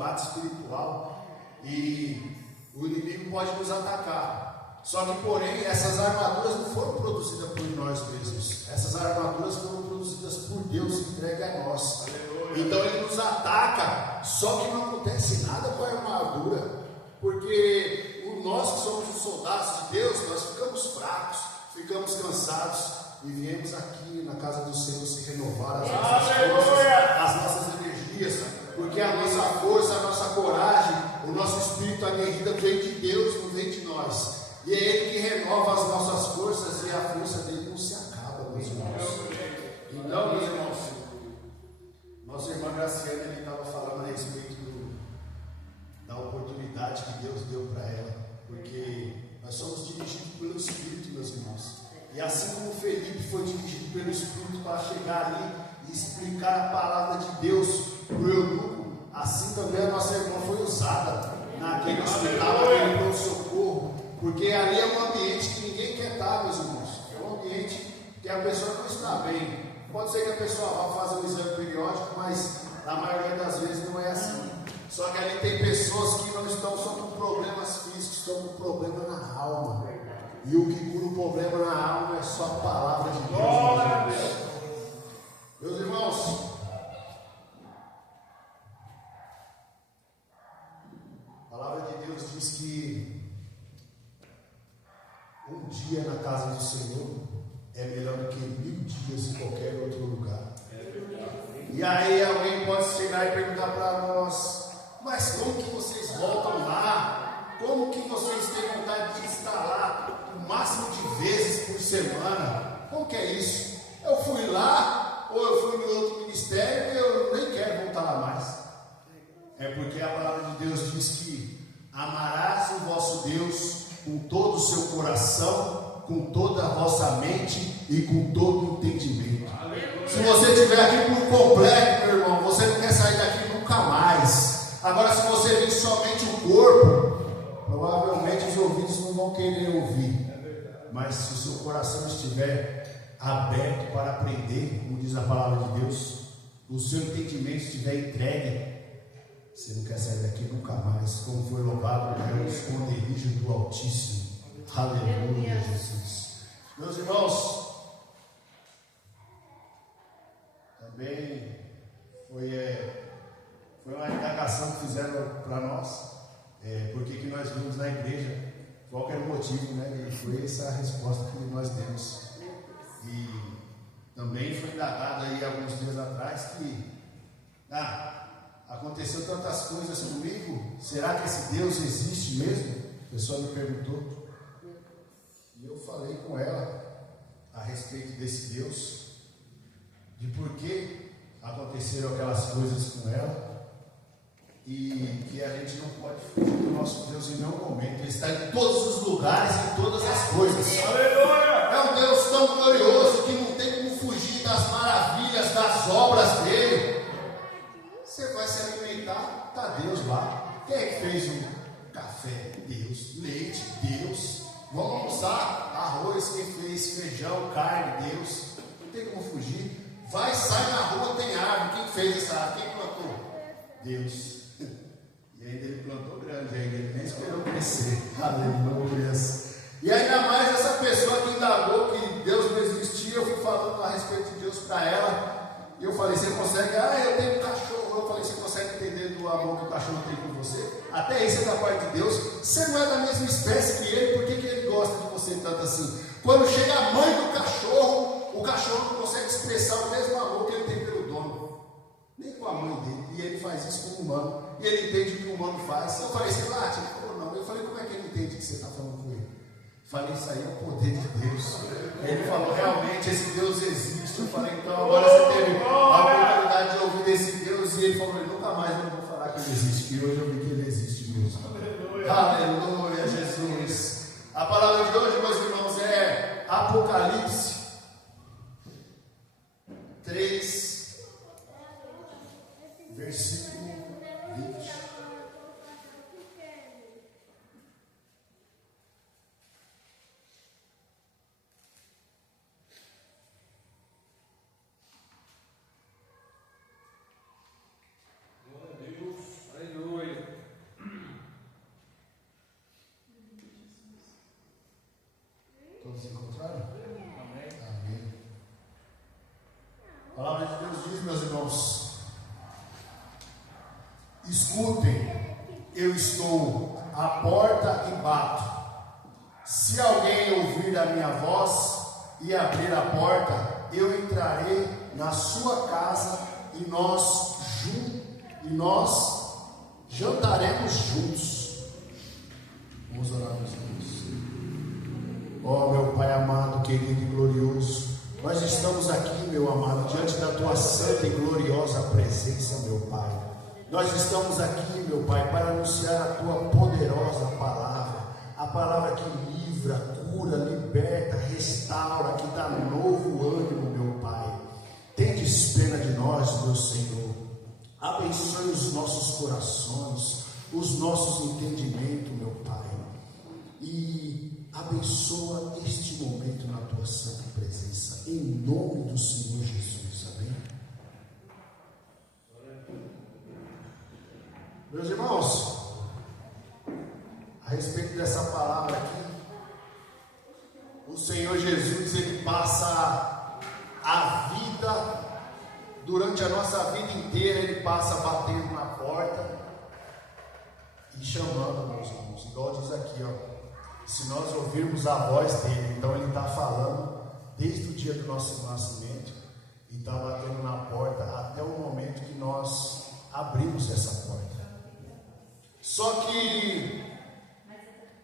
combate espiritual e o inimigo pode nos atacar. Só que, porém, essas armaduras não foram produzidas por nós mesmos. Essas armaduras foram produzidas por Deus, entregue a nós. Então ele nos ataca, só que não acontece nada com a armadura, porque nós que somos os soldados de Deus, nós ficamos fracos, ficamos cansados e viemos aqui na casa do Senhor se renovar as nossas forças, as nossas energias, porque a nossa força, a nossa coragem, o nosso espírito aguerrido vem de Deus, não vem de nós. E é Ele que renova as nossas forças e a força dele não se acaba, meus irmãos. Então, meus irmãos, nossa irmã Graciana, ele estava falando a respeito da oportunidade que Deus deu para ela, porque nós somos dirigidos pelo Espírito, meus irmãos. E assim como Felipe foi dirigido pelo Espírito para chegar ali e explicar a palavra de Deus para o eunuco, assim também a nossa irmã foi usada naquele hospital, naquele pronto-socorro, porque ali é um ambiente que ninguém quer estar, meus irmãos. É um ambiente que a pessoa não está bem. Pode ser que a pessoa vá fazer um exame periódico, mas na maioria das vezes não é assim. Só que ali tem pessoas que não estão só com problemas físicos, estão com problema na alma. E o que cura o problema na alma é só a palavra de Deus. Meus irmãos, a palavra de Deus diz que um dia na casa do Senhor é melhor do que 1000 dias em qualquer outro lugar. E aí alguém pode chegar e perguntar para nós: mas como que vocês voltam lá? Como que vocês têm vontade de estar lá o máximo de vezes por semana? Como que é isso? Eu fui lá, ou eu fui em outro ministério e eu nem quero voltar lá mais. É porque a palavra de Deus diz que amarás o vosso Deus com todo o seu coração, com toda a vossa mente e com todo o entendimento. Se você estiver aqui por completo, meu irmão, você não quer sair daqui nunca mais. Agora, se você vir somente o corpo, provavelmente os ouvidos não vão querer ouvir. Mas se o seu coração estiver aberto para aprender, como diz a palavra de Deus, o seu entendimento estiver entregue, você não quer sair daqui nunca mais. Como foi louvado o esconderijo do Altíssimo. Aleluia, Jesus. Meus irmãos, também foi uma indagação que fizeram para nós, porque que nós vimos na igreja, qual que era o motivo, né? E foi essa a resposta que nós demos. E também foi indagado aí alguns dias atrás que aconteceu tantas coisas comigo, será que esse Deus existe mesmo? A pessoa me perguntou. E eu falei com ela a respeito desse Deus, de por que aconteceram aquelas coisas com ela, e que a gente não pode fugir do nosso Deus em nenhum momento. Ele está em todos os lugares, em todas as coisas. É um Deus tão glorioso que não tem como fugir das maravilhas, das obras dele. Você vai se alimentar, está Deus lá. Quem é que fez o café? Deus. Leite? Deus. Vamos almoçar? Arroz. Quem fez feijão, carne? Deus. Não tem como fugir. Vai, sai na rua, tem árvore. Quem fez essa árvore? Quem plantou? Deus. E ainda ele plantou grande, ainda ele nem esperou crescer. Aleluia. E ainda mais essa pessoa que indagou que Deus não existia, eu fui falando a respeito de Deus para ela. E eu falei: você consegue? Eu tenho um cachorro. Eu falei: você consegue entender do amor que o cachorro tem por você? Até isso é da parte de Deus. Você não é da mesma espécie que ele, por que ele gosta de você tanto assim? Quando chega a mãe do cachorro, o cachorro não consegue expressar o mesmo amor que ele tem pelo dono, nem com a mãe dele. E ele faz isso com o humano, e ele entende o que o humano faz. Eu falei: você late? Ele falou: não. Eu falei: como é que ele entende que você está falando com ele? Eu falei: isso aí é o poder de Deus. Ele falou: realmente esse Deus existe. Eu falei: então agora você teve a oportunidade de ouvir desse Deus. E ele falou: nunca mais eu vou falar que ele existe. E hoje eu vi que ele existe mesmo. Aleluia, Jesus. A palavra de hoje, meus irmãos, é Apocalipse 3, versículo 20. Glória a Deus, aleluia. irmãos, escutem, eu estou à porta e bato. Se alguém ouvir a minha voz e abrir a porta, eu entrarei na sua casa e nós jantaremos juntos. Vamos orar, meus irmãos. Ó meu Pai amado, querido e glorioso, nós estamos aqui, meu amado, diante da tua santa e gloriosa presença, meu Pai. Nós estamos aqui, meu Pai, para anunciar a tua poderosa palavra, a palavra que livra, cura, liberta, restaura, que dá novo ânimo, meu Pai. Tendes pena de nós, meu Senhor. Abençoe os nossos corações, os nossos entendimentos, meu Pai. E abençoa este momento na tua santa presença, em nome do Senhor Jesus. Amém. Meus irmãos, a respeito dessa palavra aqui, o Senhor Jesus, ele passa a vida, durante a nossa vida inteira, ele passa batendo na porta e chamando, meus irmãos, igual diz aqui, ó, se nós ouvirmos a voz dele. Então ele está falando desde o dia do nosso nascimento e está batendo na porta até o momento que nós abrimos essa porta. Só que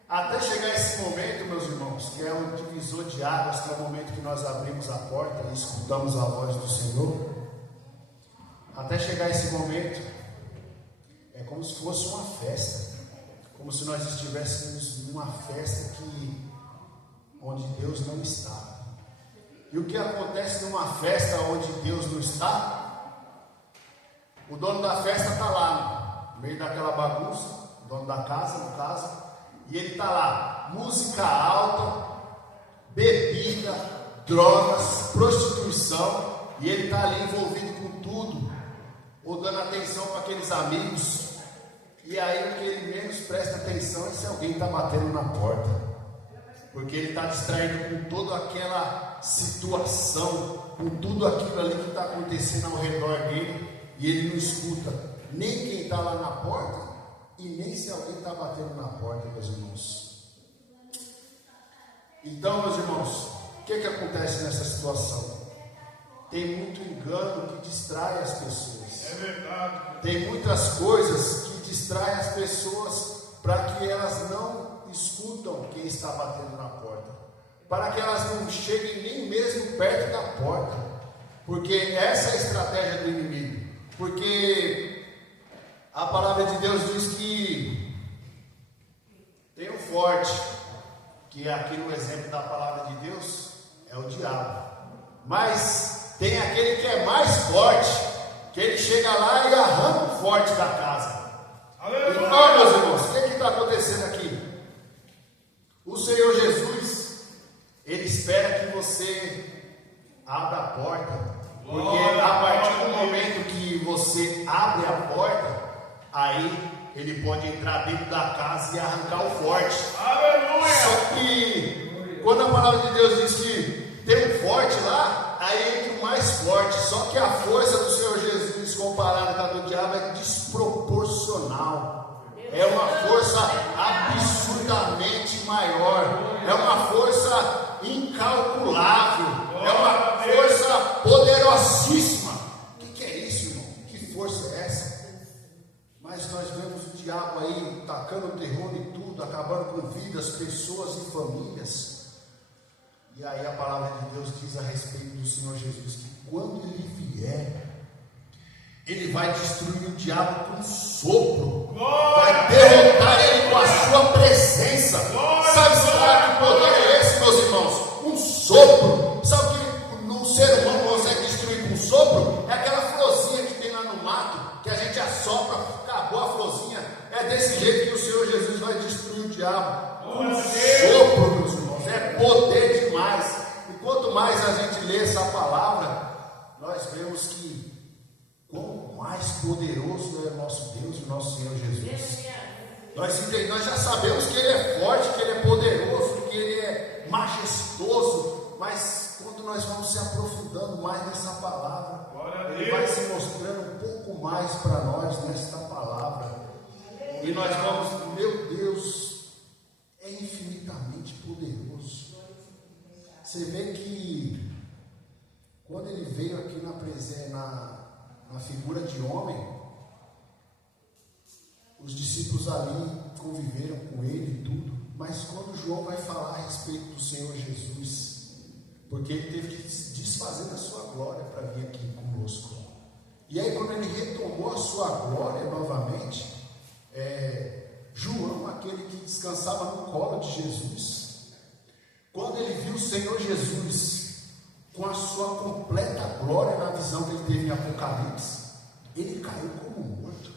até chegar esse momento, meus irmãos, que é um divisor de águas, que é o momento que nós abrimos a porta e escutamos a voz do Senhor, até chegar esse momento, é como se fosse uma festa, como se nós estivéssemos numa festa onde Deus não está. E o que acontece numa festa onde Deus não está? O dono da festa está lá, no meio daquela bagunça, o dono da casa, no caso, e ele está lá, música alta, bebida, drogas, prostituição, e ele está ali envolvido com tudo, ou dando atenção para aqueles amigos. E aí o que ele menos presta atenção é se alguém está batendo na porta, porque ele está distraído com toda aquela situação, com tudo aquilo ali que está acontecendo ao redor dele, e ele não escuta nem quem está lá na porta e nem se alguém está batendo na porta, meus irmãos. Então, meus irmãos, o que acontece nessa situação? Tem muito engano que distrai as pessoas. É verdade. Tem muitas coisas que distraem as pessoas para que elas não escutam quem está batendo na porta, para que elas não cheguem nem mesmo perto da porta, porque essa é a estratégia do inimigo. Porque a palavra de Deus diz que tem um forte, que aqui no exemplo da palavra de Deus é o diabo, mas tem aquele que é mais forte, que ele chega lá e arranca o forte da casa. Então, meus irmãos, o que está acontecendo aqui? O Senhor Jesus, ele espera que você abra a porta, porque a partir do momento que você abre a porta, aí ele pode entrar dentro da casa e arrancar o forte. Aleluia! Só que quando a palavra de Deus diz que tem um forte lá, aí entra o mais forte. Só que a força do Senhor Jesus comparada com a do diabo é desproporcional. É uma força absurdamente maior. É uma força incalculável. É uma força poderosíssima. O que é isso, irmão? Que força é essa? Mas nós vemos o diabo aí tacando terror em tudo, acabando com vidas, pessoas e famílias. E aí a palavra de Deus diz a respeito do Senhor Jesus que quando ele vier, ele vai destruir o diabo com um sopro, vai derrotar ele com a sua presença. Sabe lá que poder é esse, meus irmãos? Um sopro. Sabe o que um ser humano consegue destruir com um sopro? É aquela florzinha que tem lá no mato, que a gente assopra, acabou a florzinha. É desse jeito que o Senhor Jesus vai destruir o diabo. Um sopro, meus irmãos, é poder demais. E quanto mais a gente lê essa palavra, nós vemos que quão mais poderoso é o nosso Deus, o nosso Senhor Jesus. Nós já sabemos que Ele é forte, que Ele é poderoso, que Ele é majestoso, mas quando nós vamos se aprofundando mais nessa palavra, Ele vai se mostrando pouco mais para nós nesta palavra. E nós vamos, meu Deus, é infinitamente poderoso. Você vê que quando ele veio aqui na figura de homem, os discípulos ali conviveram com ele e tudo, mas quando João vai falar a respeito do Senhor Jesus, porque ele teve que se desfazer da sua glória para vir aqui conosco, e aí quando ele retomou a sua glória novamente, João, aquele que descansava no colo de Jesus, quando ele viu o Senhor Jesus com a sua completa glória na visão que ele teve em Apocalipse, ele caiu como morto,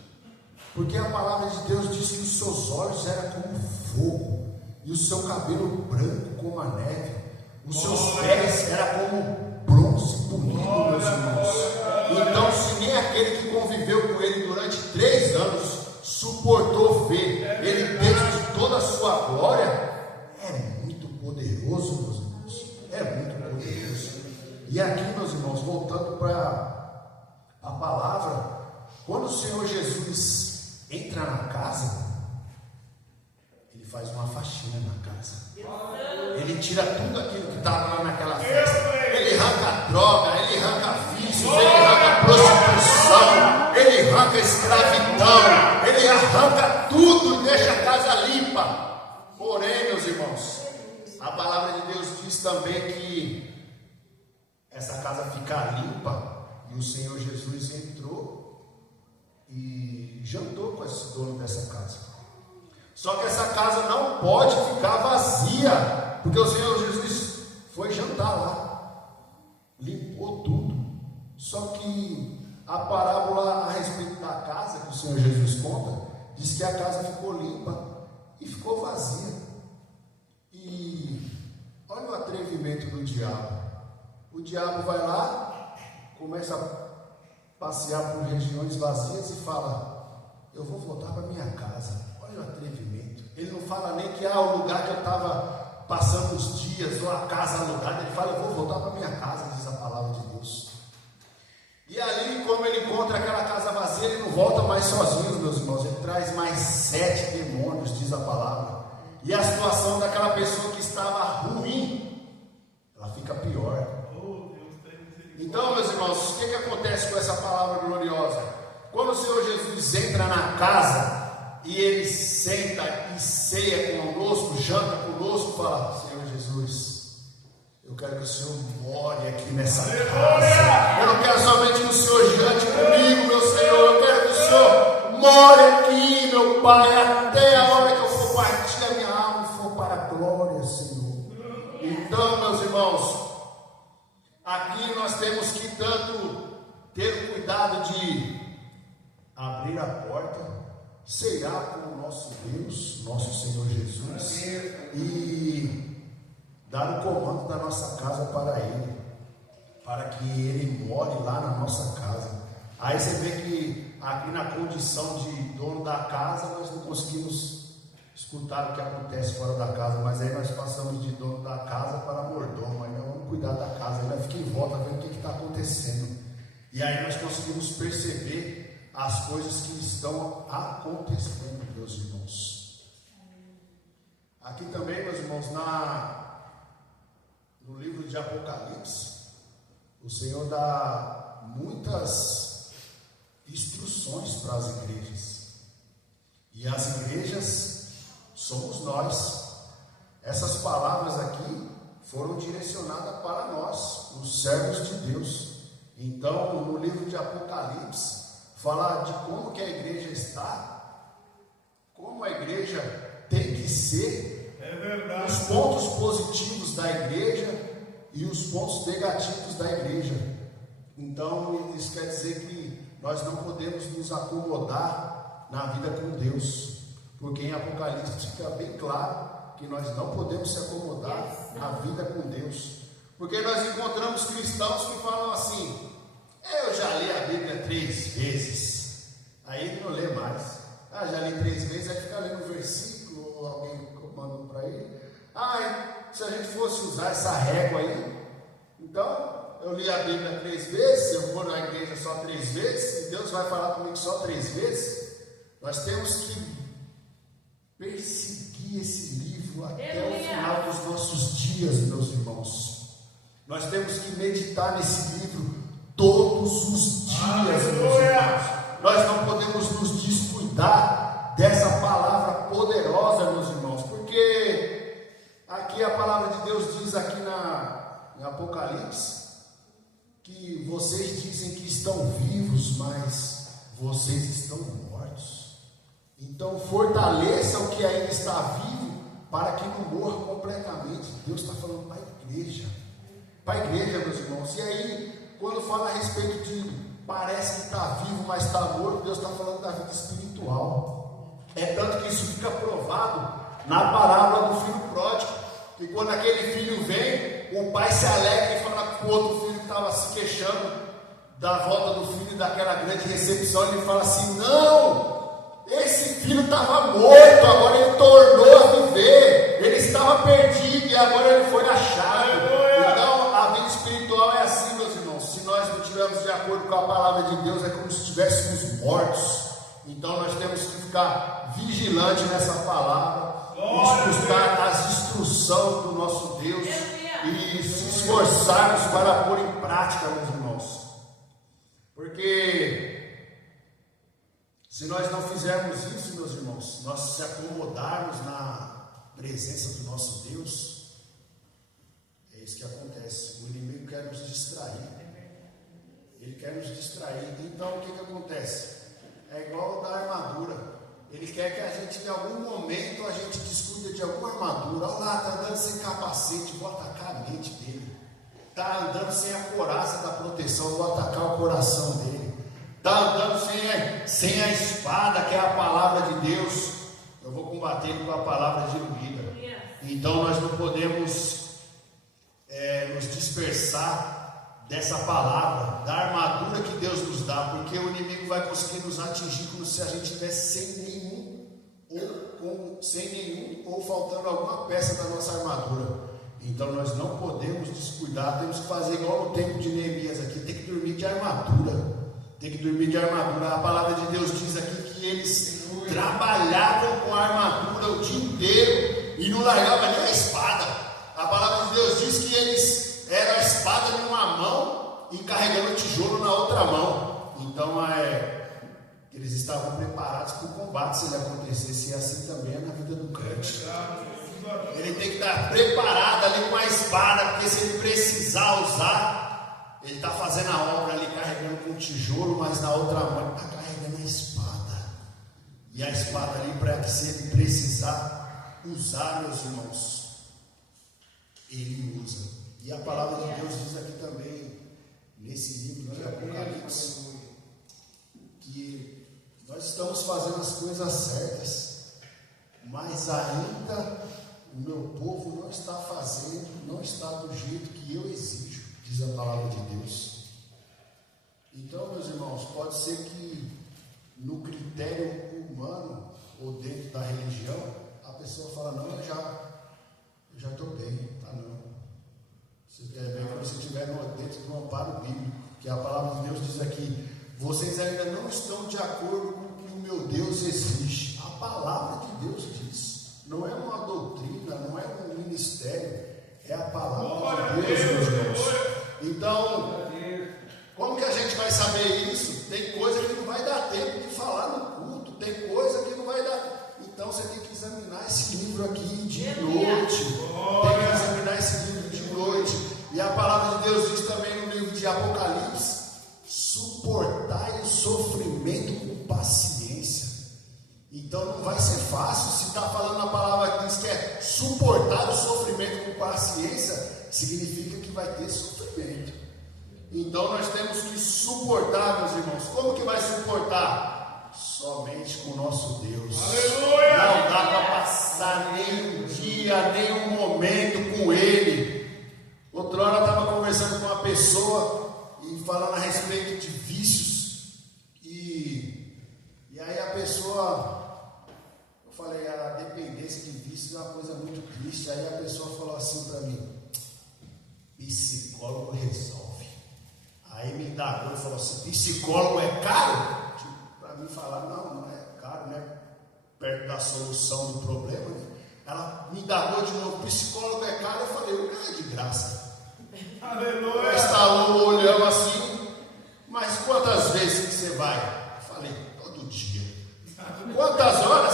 porque a palavra de Deus diz que os seus olhos eram como fogo, e o seu cabelo branco como a neve, os seus pés eram como bronze polido, meus irmãos. Então, se nem aquele que conviveu com ele durante 3 anos suportou ver ele dentro de toda a sua glória, é muito poderoso, meus irmãos, é muito poderoso. E aqui, meus irmãos, voltando para a palavra, quando o Senhor Jesus entra na casa, ele faz uma faxina na casa, ele tira tudo aquilo que estava lá naquela festa, ele arranca droga, ele arranca vícios, ele arranca prostituição, ele arranca escravidão, ele arranca tudo e deixa a casa limpa. Porém, meus irmãos, a palavra de Deus diz também que essa casa fica limpa, e o Senhor Jesus entrou e jantou com esse dono dessa casa. Só que essa casa não pode ficar vazia, porque o Senhor Jesus foi jantar lá, limpou tudo. Só que a parábola a respeito da casa que o Senhor Jesus conta, diz que a casa ficou limpa e ficou vazia. E olha o atrevimento do diabo. O diabo vai lá, começa a passear por regiões vazias e fala: eu vou voltar para minha casa. Olha o atrevimento. Ele não fala nem que o lugar que eu estava passando os dias, ou a casa alugada. Ele fala: eu vou voltar para minha casa, diz a palavra de Deus. E ali, como ele encontra aquela casa vazia, ele não volta mais sozinho, meus irmãos. Ele traz mais 7 demônios, diz a palavra. E a situação daquela pessoa que estava ruim, ela fica pior. Então, meus irmãos, o que acontece com essa palavra gloriosa? Quando o Senhor Jesus entra na casa e ele senta e ceia conosco, janta conosco, fala: Senhor Jesus, eu quero que o Senhor more aqui nessa casa. Eu não quero somente que o Senhor jante comigo, meu Senhor. Eu quero que o Senhor more aqui, meu Pai, até a hora que eu for partir a minha alma e for para a glória, Senhor. Então, meus irmãos, aqui nós temos que tanto ter o cuidado de abrir a porta, ceiar com o nosso Deus, nosso Senhor Jesus, e dar o comando da nossa casa para Ele, para que Ele more lá na nossa casa. Aí você vê que aqui na condição de dono da casa, nós não conseguimos escutar o que acontece fora da casa, mas aí nós passamos de dono da casa para mordomo. Aí nós vamos cuidar da casa, aí nós fica em volta vendo o que está acontecendo, e aí nós conseguimos perceber as coisas que estão acontecendo, meus irmãos. Aqui também, meus irmãos, no livro de Apocalipse, o Senhor dá muitas instruções para as igrejas, e as igrejas somos nós. Essas palavras aqui foram direcionadas para nós, os servos de Deus. Então, no livro de Apocalipse, fala de como que a igreja está, como a igreja tem que ser, os pontos positivos da igreja e os pontos negativos da igreja. Então, isso quer dizer que nós não podemos nos acomodar na vida com Deus, porque em Apocalipse fica bem claro que nós não podemos se acomodar na vida com Deus, porque nós encontramos cristãos que falam assim: eu já li a Bíblia 3 vezes, aí ele não lê mais. Já li 3 vezes, aí fica lendo um versículo, ou alguém mandando para ele. Se a gente fosse usar essa régua aí, então eu li a Bíblia 3 vezes, eu vou na igreja só 3 vezes, e Deus vai falar comigo só 3 vezes. Nós temos que perseguir esse livro até o final dos nossos dias, meus irmãos. Nós temos que meditar nesse livro todos os dias, meus irmãos. Nós não podemos nos descuidar dessa palavra poderosa, meus irmãos, porque aqui a palavra de Deus diz aqui em Apocalipse que vocês dizem que estão vivos, mas vocês estão mortos. Então fortaleça o que ainda está vivo para que não morra completamente. Deus está falando para a igreja, meus irmãos. E aí, quando fala a respeito de parece que está vivo, mas está morto, Deus está falando da vida espiritual. É tanto que isso fica provado na parábola do filho pródigo, que quando aquele filho vem, o pai se alegra e fala com o outro filho que estava se queixando da volta do filho, daquela grande recepção. Ele fala assim: não, esse filho estava morto, agora ele tornou a viver. Ele estava perdido e agora ele foi achado. Então a vida espiritual é assim, meus irmãos. Se nós não estivermos de acordo com a palavra de Deus, é como se estivéssemos mortos. Então nós temos que ficar vigilante nessa palavra, buscar as instruções do nosso Deus e se esforçarmos para pôr em prática, meus irmãos. Porque se nós não fizermos isso, meus irmãos, nós se acomodarmos na presença do nosso Deus, é isso que acontece. O inimigo quer nos distrair. Ele quer nos distrair. Então o que acontece? É igual da armadura. Ele quer que a gente, em algum momento, a gente discuta de alguma armadura. Olha lá, está andando sem capacete, vou atacar a mente dele. Está andando sem a couraça da proteção, vou atacar o coração dele. Está andando sem a espada, que é a palavra de Deus, eu vou combater ele com a palavra diluída. Então nós não podemos nos dispersar dessa palavra, da armadura que Deus nos dá, porque o inimigo vai conseguir nos atingir como se a gente estivesse sem nenhum ou faltando alguma peça da nossa armadura. Então nós não podemos descuidar, temos que fazer igual no tempo de Neemias aqui, tem que dormir de armadura. Tem que dormir de armadura. A palavra de Deus diz aqui que eles trabalhavam com a armadura o dia inteiro e não largavam nem a espada. A palavra de Deus diz que eles eram a espada numa mão e carregando o tijolo na outra mão. Então eles estavam preparados para o combate se ele acontecesse, e assim também é na vida do crente. Ele tem que estar preparado ali com a espada, porque se ele precisar usar, ele está fazendo a obra ali carregando com o tijolo, mas na outra mão ele está carregando a espada. E a espada ali, para que se ele precisar usar, meus irmãos, ele usa. E a palavra de Deus diz aqui também, nesse livro de Apocalipse, que nós estamos fazendo as coisas certas, mas ainda o meu povo não está fazendo, não está do jeito que eu exijo, diz a palavra de Deus. Então, meus irmãos, pode ser que no critério humano ou dentro da religião, a pessoa fala: não, eu já estou bem, tá? Não. Você é bem quando você estiver dentro do amparo bíblico, que a palavra de Deus diz aqui: vocês ainda não estão de acordo com o que o meu Deus exige. A palavra de Deus diz. Não é uma doutrina, não é um ministério, é a palavra de Deus, meus irmãos. Então, como que a gente vai saber isso? Tem coisa que não vai dar tempo de falar no culto, tem coisa que não vai dar. Então você tem que examinar esse livro aqui de noite. Tem que examinar esse livro de noite. E a palavra de Deus diz também no livro de Apocalipse: suportai o sofrimento com paciência. Então não vai ser fácil. Se está falando a palavra que diz que é suportar o sofrimento com paciência, significa que vai ter sofrimento. Então nós temos que suportar, meus irmãos. Como que vai suportar? Somente com o nosso Deus. Aleluia! Não dá para passar nem um dia, nem um momento com Ele. Outra hora eu estava conversando com uma pessoa e falando a respeito de vícios. E aí a pessoa, eu falei, a dependência de vícios é uma coisa muito triste. Aí a pessoa falou assim para mim: psicólogo resolve. Aí me indagou e falou assim: psicólogo é caro? Tipo, para mim falar, não é caro, né? Perto da solução do problema. Né? Ela me indagou de novo: psicólogo é caro? Eu falei: é de graça. Aleluia. Ela instalou, olhando assim: mas quantas vezes que você vai? Eu falei: todo dia. Quantas horas?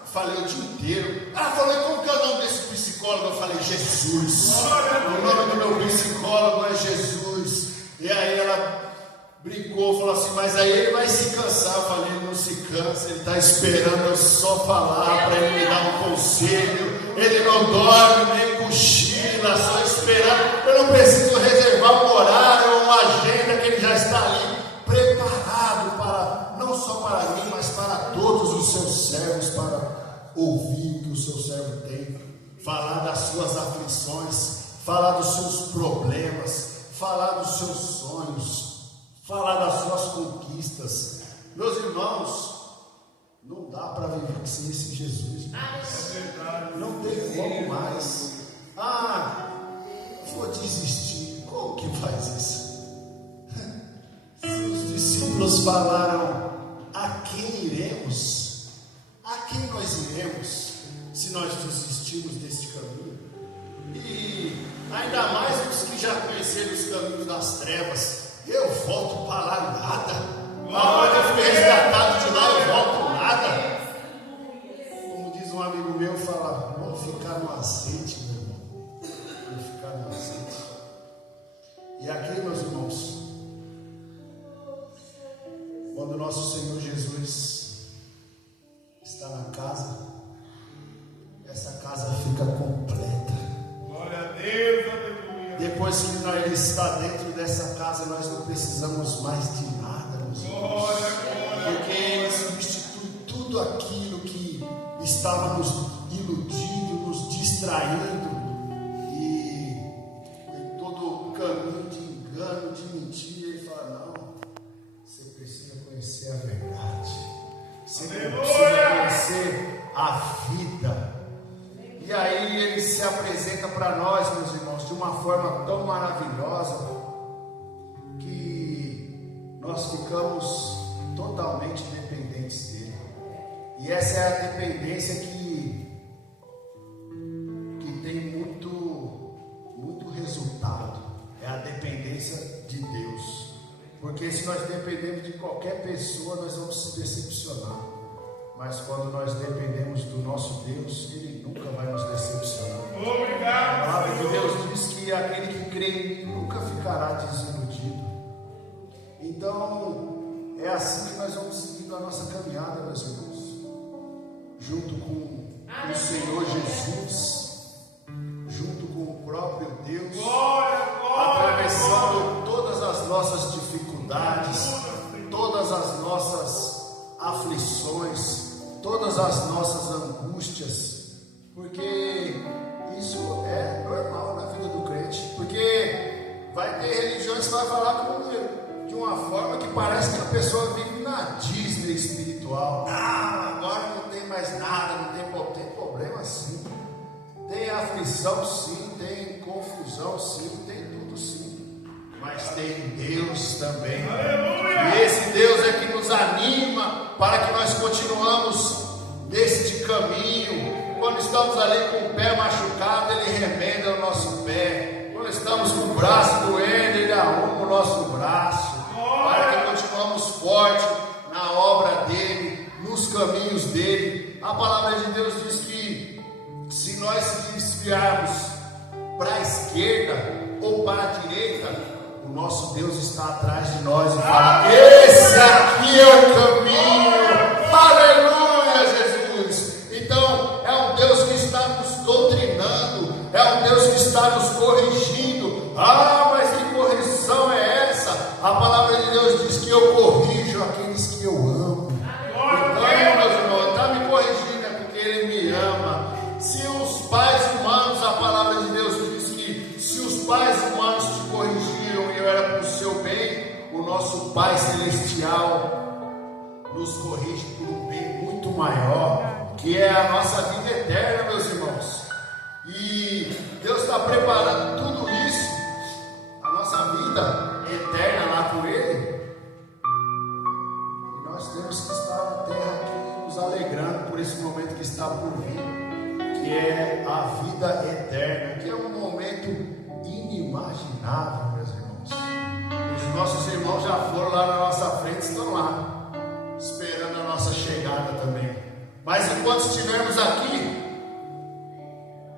Eu falei: o dia inteiro. Ela falou: como que é o nome desse psicólogo? Eu falei: Jesus. O nome do meu psicólogo é Jesus. E aí ela brincou, falou assim: mas aí ele vai se cansar. Eu falei: ele não se cansa, ele está esperando eu só falar para ele me dar um conselho. Ele não dorme, nem cochila, só esperando. Eu não preciso reservar um horário ou uma agenda, que ele já está ali preparado para, não só para mim, mas para todos os seus servos, para ouvir o que o seu servo tem, falar das suas aflições, falar dos seus problemas, falar dos seus sonhos, falar das suas conquistas. Meus irmãos, não dá para viver sem esse Jesus. É verdade. Não tem como mais. Vou desistir. Como que faz isso? Se os discípulos falaram: a quem iremos? A quem nós iremos se nós desistirmos deste caminho? E ainda mais os que já conheceram os caminhos das trevas. Eu volto para lá nada. Aonde eu fui resgatado de lá, eu volto nada. Como diz um amigo meu, fala: vamos ficar no azeite, meu irmão. Vamos ficar no azeite. E aqui, meus irmãos, quando o nosso Senhor Jesus está na casa, essa casa fica completa. Glória a Deus, aleluia. Depois que Ele está dentro dessa casa, nós não precisamos mais de nada, meus irmãos. Porque Ele substitui tudo aquilo que estava nos iludindo, nos distraindo, e em todo caminho de engano, de mentira. Ele fala: não, você precisa conhecer a verdade, você precisa conhecer a vida. E aí Ele se apresenta para nós, meus irmãos, de uma forma tão maravilhosa que nós ficamos totalmente dependentes dele. E essa é a dependência que tem muito resultado. É a dependência de Deus. Porque se nós dependemos de qualquer pessoa, nós vamos se decepcionar. Mas quando nós dependemos do nosso Deus, Ele nunca vai nos decepcionar. Obrigado. A palavra de Deus diz que aquele que crê em mim nunca ficará desiludido. Então, é assim que nós vamos seguindo a nossa caminhada, meus irmãos. Junto com o Senhor Jesus, junto com o próprio Deus, atravessando todas as nossas dificuldades, todas as nossas aflições, todas as nossas angústias, porque isso é normal na vida do crente. Porque vai ter religiões que vai falar de uma forma que parece que a pessoa vive na Disney espiritual. Agora não tem mais nada, não tem problema sim, tem aflição sim, tem confusão sim, tem tudo sim, mas tem Deus também. Aleluia! E esse Deus é que nos anima para que nós continuamos neste caminho. Quando estamos ali com o pé machucado, Ele remenda o nosso pé. Quando estamos com o braço doendo, Ele arruma o nosso braço, para que continuemos fortes na obra dEle, nos caminhos dEle. A palavra de Deus diz que se nós se desviarmos para a esquerda ou para a direita, o nosso Deus está atrás de nós e fala: esse aqui é o caminho. Aleluia, Jesus. Então é um Deus que está nos doutrinando, é um Deus que está nos corrigindo. Mas que correção é essa? A palavra de Deus diz que eu corrijo aqueles que eu amo. Então, meus irmãos, está me corrigindo é porque Ele me ama. Se os pais humanos, a palavra de Deus diz que se os pais humanos te corrigiram e era para o seu bem, o nosso Pai Celestial nos corrige por um bem muito maior, que é a nossa vida eterna, meus irmãos. E Deus está preparando tudo isso, a nossa vida eterna lá vida eterna, que é um momento inimaginável, meus irmãos. Os nossos irmãos já foram lá na nossa frente, estão lá, esperando a nossa chegada também. Mas enquanto estivermos aqui,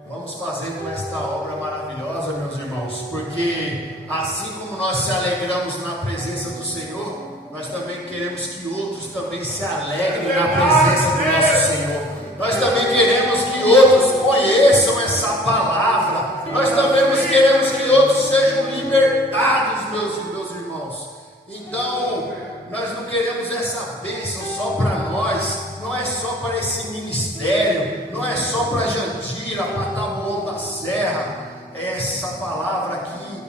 vamos fazendo esta obra maravilhosa, meus irmãos, porque assim como nós se alegramos na presença do Senhor, nós também queremos que outros também se alegrem na presença do nosso Senhor. Nós também queremos que outros conheçam essa palavra. Nós também queremos que outros sejam libertados, meus irmãos. Então, nós não queremos essa bênção só para nós. Não é só para esse ministério. Não é só para Jandira, para Taboão da Serra. É essa palavra aqui.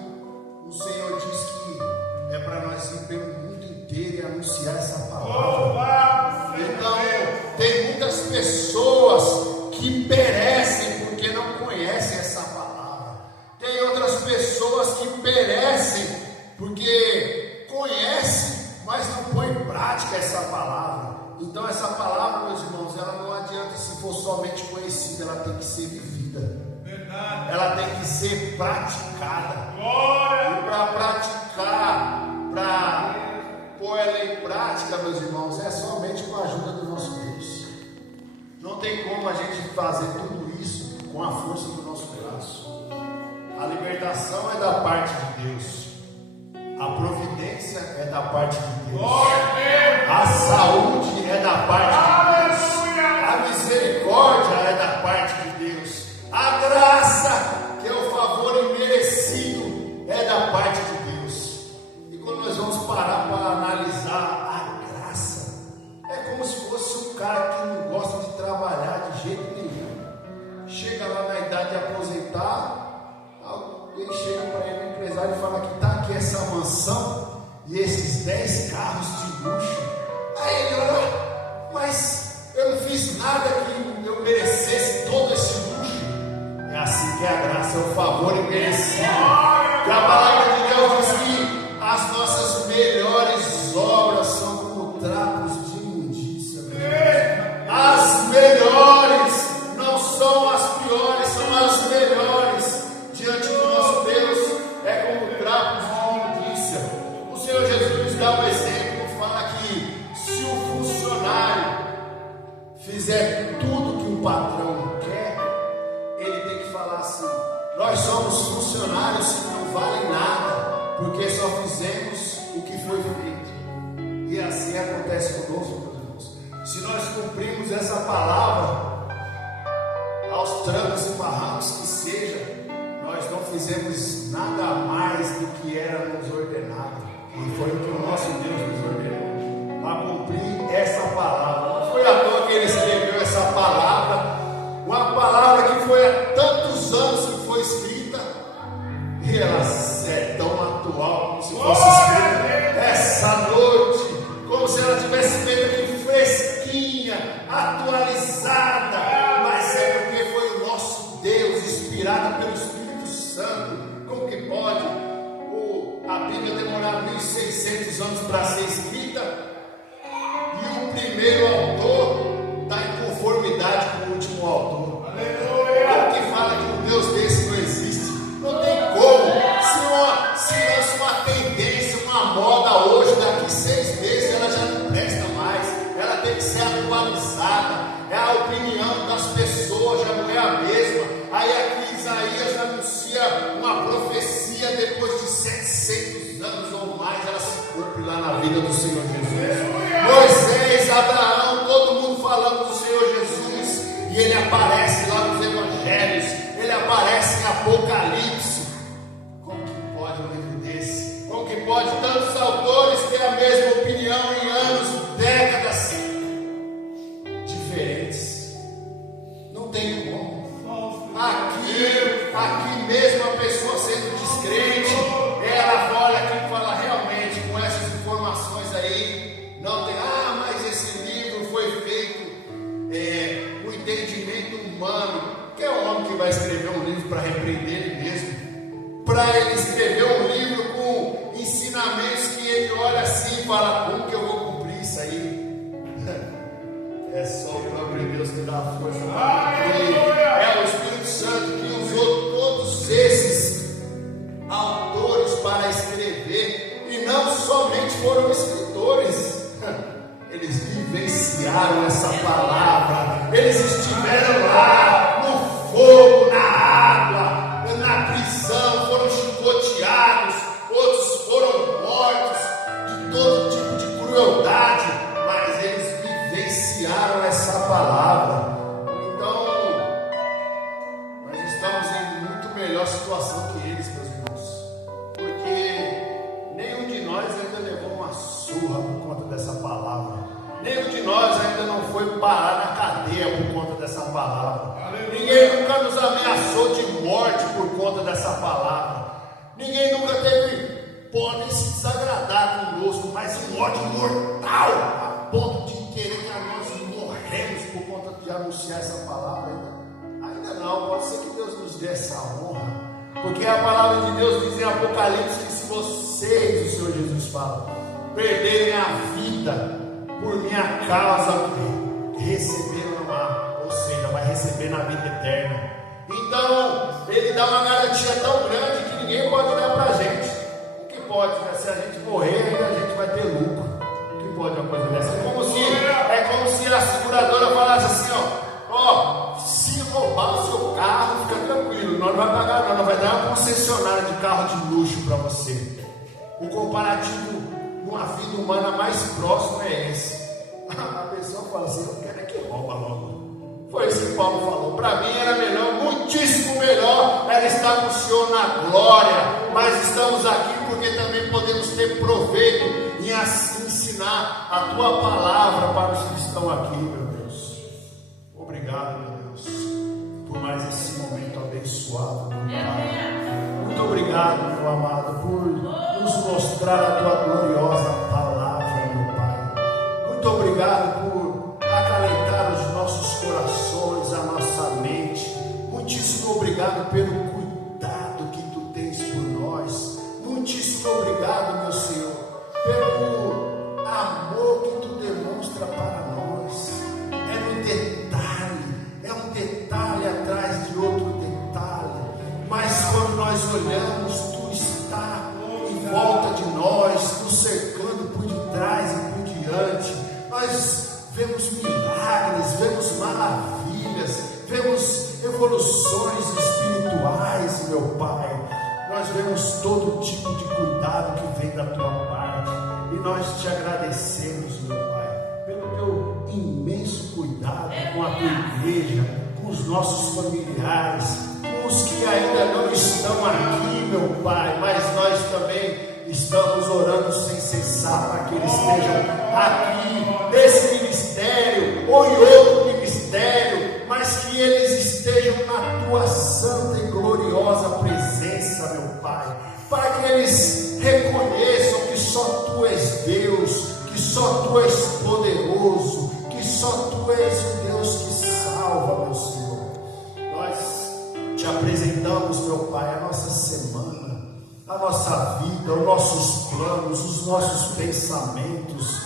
O Senhor diz que é para nós ir pelo mundo inteiro e anunciar essa palavra. Então, tem muitas pessoas que perecem porque não conhecem essa palavra. Tem outras pessoas que perecem porque conhecem, mas não põem em prática essa palavra. Então essa palavra, meus irmãos, ela não adianta se for somente conhecida, ela tem que ser vivida. Verdade. Ela tem que ser praticada. Glória. E para praticar, para pôr ela em prática, meus irmãos, é somente com a ajuda do nosso Deus. Não tem como a gente fazer tudo isso com a força do nosso braço. A libertação é da parte de Deus. A providência é da parte de Deus. A saúde é da parte de Deus. A misericórdia é da parte de Deus. A graça, que é o favor imerecido, é da parte de Deus. E quando nós vamos parar para analisar a graça, é como se fosse um cara que não gosta de trabalhar de jeito nenhum. Chega lá na idade de aposentar, ele chega para ele, o empresário, e fala que está aqui essa mansão e esses 10 carros de luxo. Aí ele olha, mas eu não fiz nada que eu merecesse todo esse luxo. É assim que a graça é o favor imerecido. Que a palavra de Deus diz que as nossas melhores obras são como trapos de imundícia. As melhores não são as piores, são as melhores. Diante do nosso Deus é como trapos de imundícia. O Senhor Jesus dá um exemplo, fala que se o funcionário fizer tudo que o patrão quer, ele tem que falar assim: nós somos funcionários que não valem nada, porque só fizemos o que foi feito. E assim acontece conosco, meus irmãos. Se nós cumprirmos essa palavra, aos trancos e barrancos que seja, nós não fizemos nada mais do que era nos ordenado. E foi o que o nosso Deus nos ordenou, para cumprir essa palavra. Não foi à toa que ele escreveu essa palavra, uma palavra que foi há tantos anos que foi escrita, e ela é tão atual como se fosse escrita essa noite, como se ela tivesse feito aqui fresquinha, atualizada, mas é porque foi o nosso Deus, inspirado pelo Espírito Santo. Como que pode a Bíblia demorar 1600 anos para ser escrita e o primeiro autor está em conformidade com o último autor? Aleluia! O que fala que um Deus desse não existe? Não tem como. Se lança uma tendência, uma moda hoje, daqui 6 meses ela já não presta mais, ela tem que ser atualizada. A opinião das pessoas já não é a mesma. Aí aqui Isaías anuncia uma profecia, depois de 700 anos ou mais ela se cumpre lá na vida do Senhor Jesus. Moisés, Abraão, todo mundo falando do Senhor Jesus, e ele aparece lá nos evangelhos, ele aparece em Apocalipse. Como que pode um livro desse? Como que pode tantos autores ter a mesma opinião em anos, décadas diferentes? Não tem como. Aqui mesmo a pessoa sendo descrente, ela olha aqui e fala: realmente, com essas informações aí, não tem, mas esse livro foi feito com entendimento humano. Que é o homem que vai escrever um livro para repreender ele mesmo? Para ele escrever um livro com ensinamentos que ele olha assim e fala: como que eu vou cumprir isso aí? É só o próprio Deus que dá a força para cumprir. É o Espírito Santo estamos em muito melhor situação que eles, meus irmãos, porque nenhum de nós ainda levou uma surra por conta dessa palavra, nenhum de nós ainda não foi parar na cadeia por conta dessa palavra, ninguém nunca nos ameaçou de morte por conta dessa palavra, ninguém nunca pode se desagradar conosco, mas em ódio mortal, a ponto de querer que nós morremos por conta de anunciar essa palavra. Ainda não, pode ser que Deus nos dê essa honra, porque a palavra de Deus diz em Apocalipse que se vocês, o Senhor Jesus fala, perderem a vida por minha causa, receberam ou seja, vai receber na vida eterna. Então, ele dá uma garantia tão grande que ninguém pode dar pra gente. O que pode, né? Se a gente morrer, a gente vai ter lucro. O que pode uma coisa dessa? É como se a seguradora falasse assim, ó, se roubar o seu carro, fica tranquilo, nós não vamos pagar, nós vai dar uma concessionária de carro de luxo para você. O comparativo numa vida humana mais próximo é esse. A pessoa fala assim, eu quero é que rouba logo. Foi isso que Paulo falou. Para mim era melhor, muitíssimo melhor, era estar com o Senhor na glória. Mas estamos aqui porque também podemos ter proveito em ensinar a tua palavra para os que estão aqui, meu Deus. Obrigado, meu Deus, por mais esse momento abençoado, meu Pai. Muito obrigado, meu amado, por nos mostrar a tua gloriosa palavra, meu Pai. Muito obrigado por acalentar os nossos corações, a nossa mente. Muitíssimo obrigado pelo cuidado que tu tens por nós. Muitíssimo obrigado, meu Senhor, pelo amor que tu demonstra para nós. É um detalhe atrás de outro detalhe, mas quando nós olhamos, tu está em volta de nós, nos cercando por detrás e por diante. Nós vemos milagres, vemos maravilhas, vemos evoluções espirituais, meu Pai. Nós vemos todo tipo de cuidado que vem da tua parte, e nós te agradecemos, meu Pai, pelo teu imenso cuidado com a tua igreja, com os nossos familiares, com os que ainda não estão aqui, meu Pai, mas nós também estamos orando sem cessar para que eles estejam aqui nesse ministério ou em outro ministério, mas que eles estejam na tua santa e gloriosa presença, meu Pai, para que eles reconheçam que só tu és Deus, que só tu és poderoso, que só tu és o Deus que salva, meu Senhor. Nós te apresentamos, meu Pai, a nossa semana, a nossa vida, os nossos planos, os nossos pensamentos.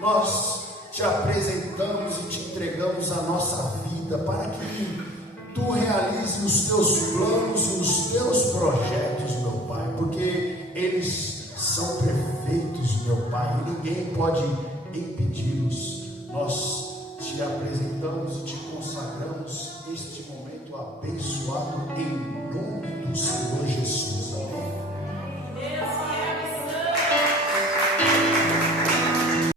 Nós te apresentamos e te entregamos a nossa vida para que tu realizes os teus planos, os teus projetos, meu Pai, porque eles são perfeitos, meu Pai, e ninguém pode impedi-los. Nós te apresentamos e te consagramos este momento abençoado em nome do Senhor Jesus. Amém.